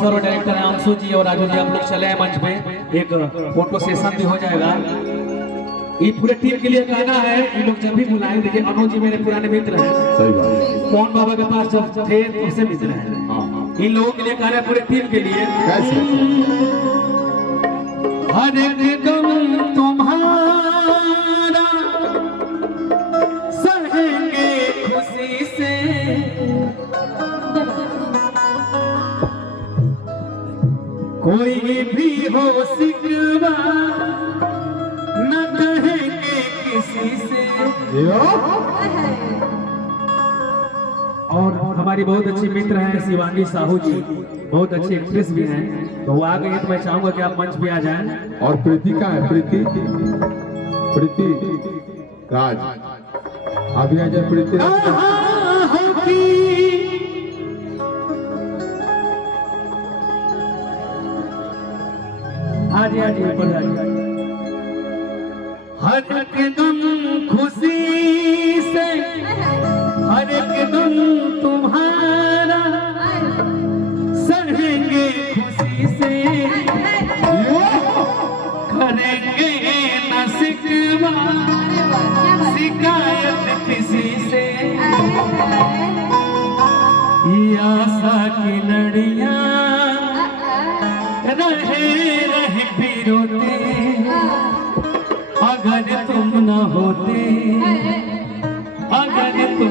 Producer और director हैं अंशु जी और राजू जी, आप लोग चले हैं मंच पे, एक फोटो सेशन भी हो जाएगा। ये पूरे टीम के लिए गाना है, ये लोग जब भी बुलाएं, देखिए अनुज जी मेरे पुराने मित्र हैं, सही बात, पवन बाबा के पास जब थे तो उससे मित्र हैं। इन लोगों के लिए गाना पूरे टीम के लिए। हर एक गम तुम्हारा सहेंगे खुशी से, कोई भी हो सिकवा न कहेंगे किसी से। और हमारी बहुत अच्छी मित्र हैं शिवांगी साहू जी, बहुत अच्छी एक्ट्रेस भी हैं, तो वो आ गई है, तो मैं चाहूंगा कि आप मंच पे आ जाएं। और प्रीति का है, प्रीति राज, अभी आ जाए प्रीति आज ऊपर जाइए। हर एक दम खुशी से, हर एक दम तुम्हारा सहेंगे खुशी से, करेंगे न शिकवा शिकायत किसी से। ये आशा की लड़ियां रहे